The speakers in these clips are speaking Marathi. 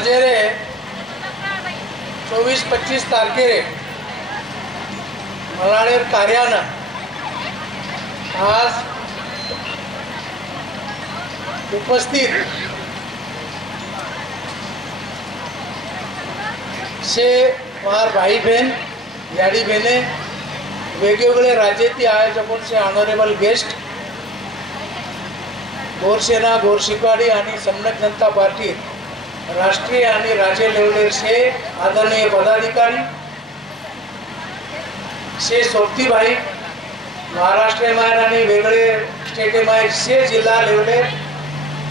આજે रे 24-25 तारखेरे मलाळेर कार्यानं आज उपस्थित शे वार भाई बहन याडी बहने वेगवेगळे राज्यातील आयोजकांचे ऑनरेबल गेस्ट गोरसेना गोरशिपाडी आणि समन्वय जनता पार्टी राष्ट्रीय आणि राज्य लेवलचे आदरणीय पदाधिकारी शे सोबतीभाई महाराष्ट्र मायर आणि वेगळे स्टेट मायर शे जिल्हा लेवले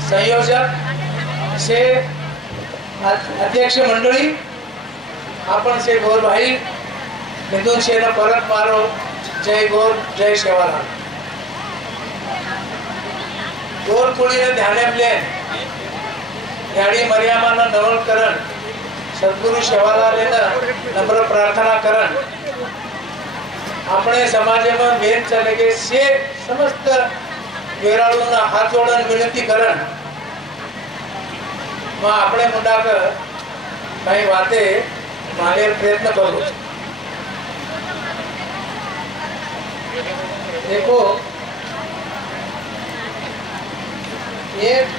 संयोजक शे अध्यक्ष मंडळी आपण शे गोर भाई निधून शेन परत मारो जय गोर जय शेवालाल गोर कुळीने ध्यानेपले याडी मर्यादाना नवलकरण सद्गुरु शेवालालेनं नम्र प्रार्थना करण अपने समाज में बेन चले के से समस्त वेराळूंना हाथ जोड़न विनंती करण में अपने मुंडाक कई बातें माने प्रयत्न करो। देखो एक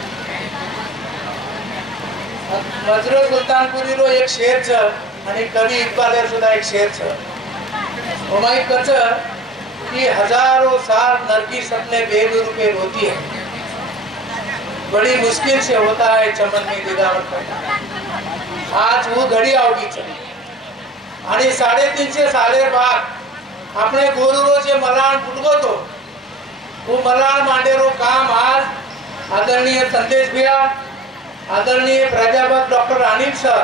मजरो सुलतानपुरी रो एक शेर छ आणि कवि इकबालेर सुद्धा एक शेर छ ओमाई कच कि हजारों साल नरकी सपने बेनूर पे रोती है बड़ी मुश्किल से होता है चमन में दीदार करना आज वो घड़ी आओगी चली आणि 350 साले बाद अपने गोरुरो जे मलाण फुटगो तो वो मलाण मांडेरो काम आज आदरणीय संदेश भैया आदरणीय प्राध्यापक डॉक्टर अनिल सर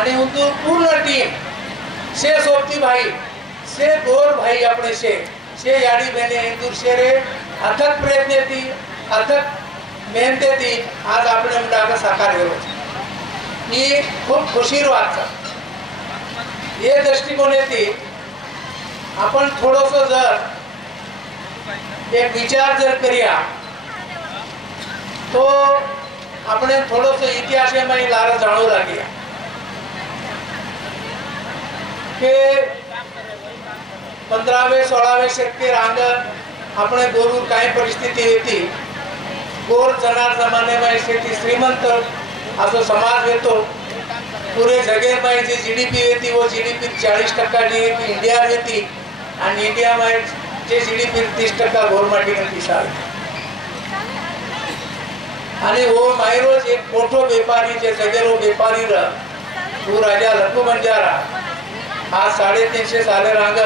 आणि उनकी पूर्ण टीम से सोबती भाई से गोर भाई अपने से याडी बहने इंदूर शेरे अथक प्रयत्न थी अथक मेहनत थी आज अपने मुंडा साकार हो ये खूब खुशी बात था। ये दृष्टिकोन थी अपन थोड़ोसो जर एक विचार जर करिया तो अपने थोड़ोसो इतिहास में लारा जाणू लगे के 15वे-16वे शतके रांग अपने गोरूर काही परिस्थिती होती गोर जनार जमाने में शेती श्रीमंत असो समाज होतो पूरे जगह में जी जीडीपी होती वो जीडीपी 40% जीडीपी इंडिया होती और इंडिया में जे जीडीपी 30% गोरमाटी नती साल आणि वो मायरोज एक मोठो व्यापारी जे जगेरो व्यापारी वो राजा लखू बंजारा आज 350 साले रांग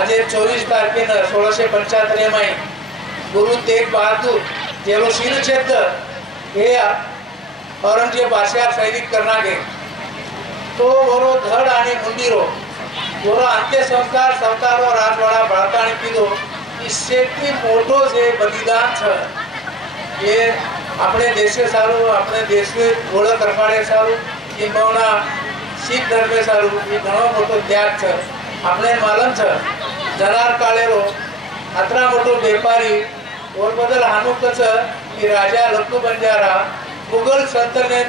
आज 24 तारखेन 1675 में गुरु तेग बहादुर जेरो शील क्षेत्र हे औरंगजेब बादशाह सैनिक करना गे तो वरो धड़ आणि मुंडीरो वरो अंत्यसंस्कार संस्कारो राजवाड़ा बाळकाणी पीधो इससे मोटो जे बलिदान छ ये अपने देशे सारू अपने देश में ओळख करवाडे सारू ये मौना सिख धर्मे सारू ये घणो मोटो त्याग छ अपने मालूम छ जनार काळेरो अतरा मोटो व्यापारी और बदल हानुक छ कि राजा लक्कू बंजारा मुगल सल्तनत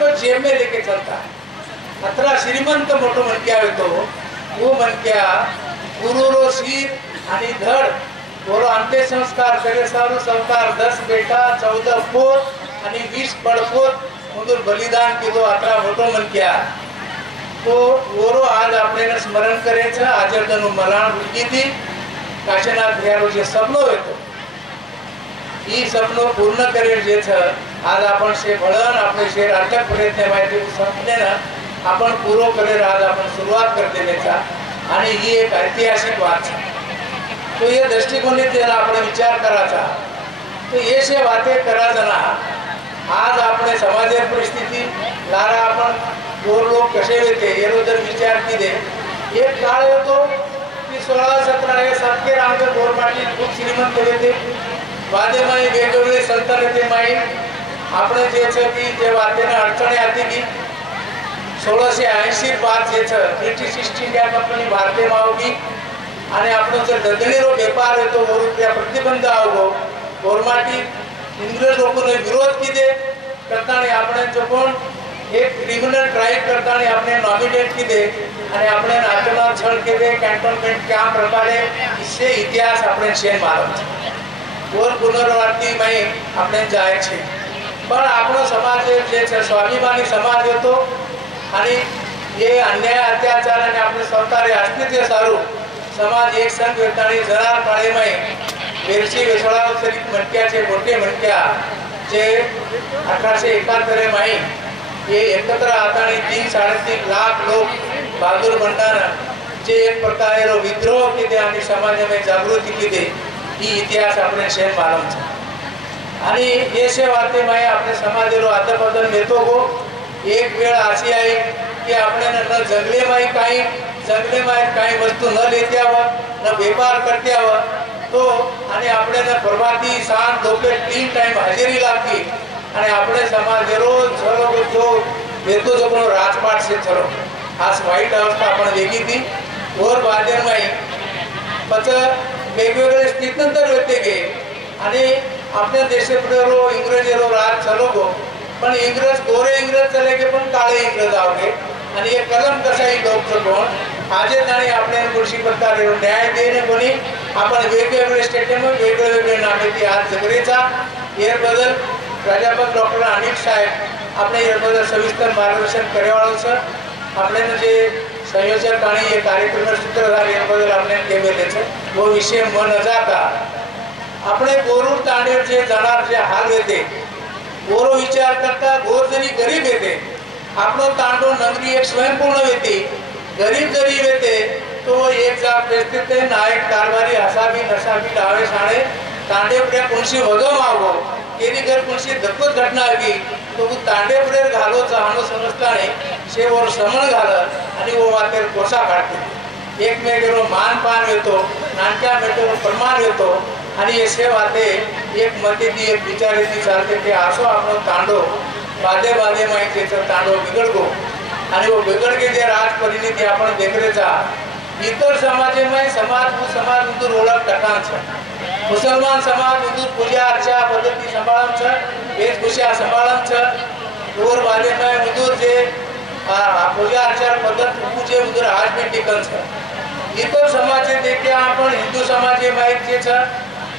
को जेब में लेके चलता अतरा श्रीमंत मोटो मनक्या होतो वो मनक्या गुरुरो शीर आणि धड़ और अंत्य संस्कार करे सारू संस्कार 10 बेटा 14 पोत आणि 20 बड़पोत मुदुर बलिदान कीधो अतरा मोटो मनक्या तो ओरो आज आपने स्मरण करे छ आजरदनु मलाण रुकी थी काशीनाथ भैयारो जे सपनो होतो ई सपनो पूर्ण करे जे छ आज आपण से भळन आपले शेर अटक प्रयत्न माहिती सपने ना आपण पूरो करे आज आपण सुरुवात कर देण्याचा आणि ही एक ऐतिहासिक बात है। तो ये दृष्टिकोन तेना आपण विचार कराचा तो ये से बातें करा जना आज अपने समाज परिस्थिती लारा आपण गोर लोग कसे होते ये जर विचार की दे एक काळ होतो की 16-17 शतके रांग गोरमाटी खूप श्रीमंत होते वादे में वेगवेगळे सल्तनते में આપણે જે છે કે જે વાતેને અડચણે હતી કે 1680 बाद જે છે બ્રિટિશ ઈસ્ટ ઇન્ડિયા કંપની ભારતમાં આવી અને આપણો જે દદણીનો વેપાર હતો वो રૂપિયા પ્રતિબંધ આવ્યો ગોરમાટી इंग्रज लोगों ने विरोध की दे करताना આપણે જો કોણ એક ક્રિમિનલ ટ્રાયલ કરताना આપણે નોમિનેટ કીધે અને આપણે નાચના છળ કીધે કેન્ટોનમેન્ટ ક્યાં પ્રકારે इससे ઇતિહાસ આપણે છે માલમ છે ઓર પુનર્વાર્તી માં આપણે જાય છે પણ આપણો સમાજ જે છે સ્વાભિમાની સમાજ હતો અને એ અન્યાય અત્યાચાર અને આપણે સરકારે અસ્તિત્વ સારું સમાજ એક સંગ વેતાણી જરા પાળેમાં વેરસી વેસળાઓ સરિત મટક્યા છે મોટે મટક્યા જે 1871 માં ये एकत्र आतानी 3-3.5 लाख लोग बहादुर भंडारा जे एक प्रकारेरो विद्रोह कीधे आणि समाज में जागृति कीधे ही इतिहास आपने शेर मालूम छे आणि ये वाते में आपने समाजेरो आदबदन लेतो गो एक वेळ आशी आई कि आपने न जंगले में काई वस्तु न लेते आव न व्यापार करते आव तो आणि आपने न प्रभाती सांज दोपहर 3 टाइम हाजिरी लागती અને આપણે સમાજ રોજ ચલો જો વેતો જપનો રાજપાટ છે ચલો આ વ્હાઈટ અવસ્થા પણ દેખી હતી ઓર બાદરમાં પછી વેગવેગळे સ્થિતિંતર होते गे आणि आपल्या देशभरो इंग्रजेरो राज चलो गो पण इंग्रज गोरे इंग्रज चले गे पण काळे इंग्रज आवगे आणि हे कलम कसाई लोक कोण આજે તાણી આપણે કૃષि પ્રકારે ન્યાય દેને કોની आपण वेगवेगळे स्टेटમાં वेगवेगळे नामेથી आज जगरेचा एर बदल प्राध्यापक डॉक्टर अनिल साहेब આપણે એ બધા સવિસ્તર માર્ગદર્શન કર્યાવાળો છે આપણે જે સંયોજક અને એ કાર્યક્રમના સૂત્રધાર એ બદલ આપણે કહેવેલે છે वो विषय मन जाता આપણે ગોરુ તાંડેર જે જનાર જે હાલ વેતે ગોરો વિચાર કરતા ગોર જરી ગરીબ વેતે આપણો તાંડો નગરી એક સ્વયંપૂર્ણ વેતી ગરીબ જરી વેતે તો એક જાત પરિસ્થિતિ નાયક કારવારી હસાબી નસાબી ડાવે સાણે તાંડે પડે કુંસી વગમ आवो केरी घर कुणशी धक्को घटना आली तो तांडे पडे घालो चाहणो समजताने शे वर समण घाल आणि वो वातेर कोसा काढते एकमेकेरो मान पान येतो नानक्या मेटेरो प्रमाण येतो आणि असे वाते एक मतेती एक विचारेती चालते ते आसो आपलो तांडो बादे माहिती तांडो बिघडगो आणि वो बिघड के जे राज परिणिती आपण देखरेचा इतर समाजेमध्ये समाज उदूर ओळख टकान છે मुसलमान समाज उदूर पूजा अर्चा पद्धती संभाळन છે वेशभूषा संभाळन છે और वाले में उदूर जे पूजा अर्चा पद्धत पूजे उदूर आज भी टिकन છે इतर समाजे देखे आपण हिंदू समाजे में जे છે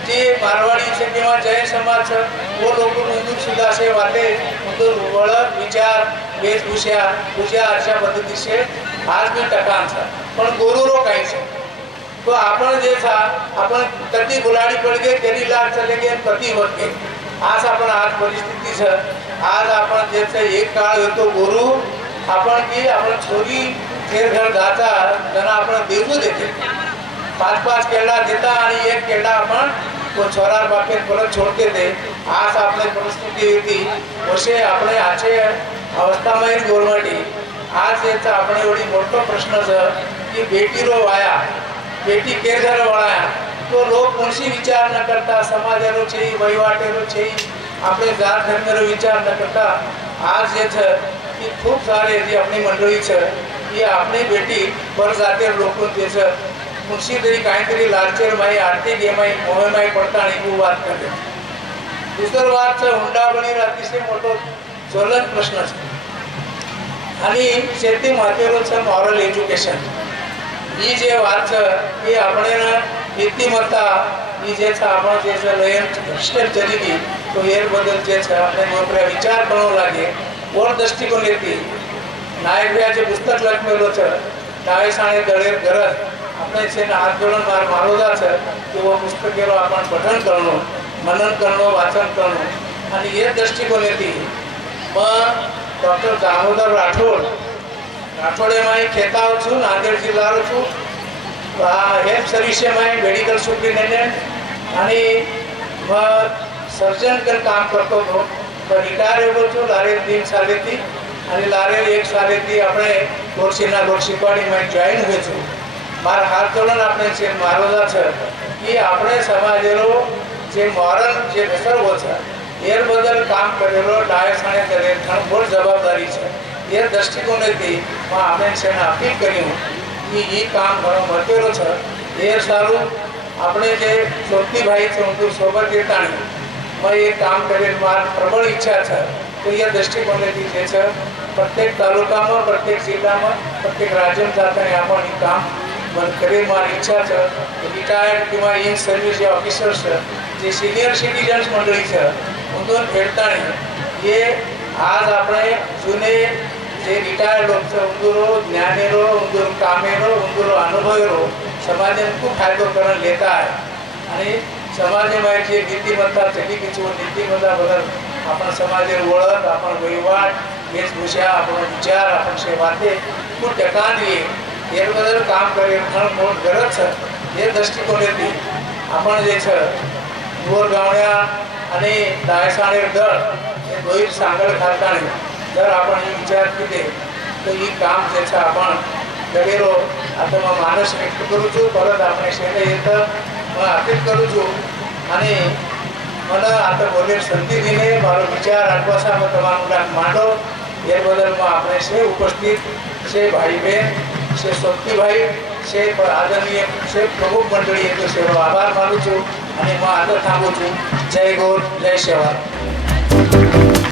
जे मारवाड़ी છે किंवा जैन समाज છે वो लोग उदूर सुद्धा से वाते उदूर ओळख विचार वेशभूषा पूजा अर्चा पद्धती से आज भी टकान છે पण गोरुरो काही છે तो आपण जे था आपण कधी गुलाडी पड गए कधी लाट चले गए कधी होत गए आज आपण आज परिस्थिती છે आज आपण जे છે एक काळ होतो गुरु आपण की आपण छोरी घेर घर जाता जना आपण देऊ देते 5-5 केळा देता आणि एक केळा आपण तो छोरा बापे परत छोडते ते आज आपले परिस्थिती होती वशे આપણે आचे अवस्थाમાં गोरवाटी आज याचा आपण एवढी मोठा प्रश्न છે की बेटीरो वाया बेटी केरघर वाळा तो लोक कोणशी विचार न करता समाजारो છે वहिवाटेरो છે આપણે जात धर्मरो विचार न करता आज जे છે की खूप सारे जी आपली मंडळी છે ही आपली बेटी पर जाते लोक जे છે कोणशी तरी काहीतरी लालचेर माई आर्थिक एमाई मोहमाई पडताना ही વાત કરે दुसरं વાત છે हुंडाबळी अतिशय मोठो ज्वलंत प्रश्न છે आणि शेती महत्त्वाचं છે मॉरल एज्युकेशन ही जे વાત છે એ આપણે નીતિમત્તા ही जे છે आपण જે છે લયન ભ્રષ્ટ ચલી ગઈ તો એ બદલ જે છે આપણે નોકરા વિચાર કરવો લાગે ઓર દૃષ્ટિકોણ લેતી નાયક વ્યાજે પુસ્તક લખેલો છે નાવે સાણે દળેર ગરજ આપણે છે ને હાથ જોડન માર માળોદા છે કે वो પુસ્તકેરો आपण પઠન કરવાનો मनन करनो वाचन करनो आणि हे दृष्टिकोन येते मग डॉक्टर दामोदर राठोडे में खेताव छू नांदेड़ जिल्लारो छू हेल्थ सर्विस में मेडिकल सुप्रिटेंडेंट आणि सर्जन कर काम करतो तो रिटायर हो छू लारे 3 सालेथी आणि लारे 1 सालेथी આપણે ગોરસીના ગોરસીપાડી में जॉइन हुए छू मारा हाथ जोड़न આપણે છે મારોદા છે कि આપણે સમાજેરો જે મોરલ જે વિસર્ગો છે એર બદલ કામ કરેલો ડાયસાણે કરે ઘણો જવાબદારી છે એ દૃષ્ટિકોણથી આપણે છે અપીલ કર્યું कि ये काम घणो महत्वનો છે એ સારું આપણે જે જ્યોતિભાઈ છે હું સોબત દેતાણી मैं ये काम करे मार प्रबल इच्छा है તો એ દ્રષ્ટિકોણથી જે છે પ્રત્યેક તાલુકામાં પ્રત્યેક જિલ્લામાં પ્રત્યેક રાજ્યમાં જાતા આપણને કામ બંધ કરી મારી ઈચ્છા છે રિટાયર્ડ किंवा इन सर्विस जे ऑफिसर्स जे सिनियर सिटीजन्स मंडळी છે उंदूर फेडताणी ये आज આપણે જૂને જે રિટાયર્ડ लोक છે उंदूरो ज्ञानेरो उंदूर कामेरो उंदूर अनुभवेरो समाज खूप फायदो करून लेता आहे आणि समाजामध्ये जे नीतिमत्ता चलीकीची नीतिमत्ता बदल आपण समाजेर ओळख आपण वहिवाट वेशभूषा आपण विचार आपण सेवाते खूप टकांनी એ બદલ કામ કરે ઘણું મોટ ગરજ છે એ દ્રષ્ટિકોણથી આપણે જે છે ગોર ગાવણ્યા અને દાયસાણેર દળ એ દોઈ સાંગળ ખાતાણી દર આપણે વિચાર કીધે તો એ કામ જે છે આપણ દરેરો આત્મા માનસ વ્યક્ત કરું છું પરત આપણે શેને એ તો અપીલ કરું છું અને મને આપણે બોલે સંધિ દિને મારો વિચાર આટવાસામાં તમારું લાખ માંડો એ બદલમાં આપણે છે ઉપસ્થિત છે ભાઈ બહેન से सोपती भाई से आदरणीय से प्रमुख मंडळी येतो सेवा आभार मानू છું અને હું આગળ થાંભું છું જય ગોર જય સેવા।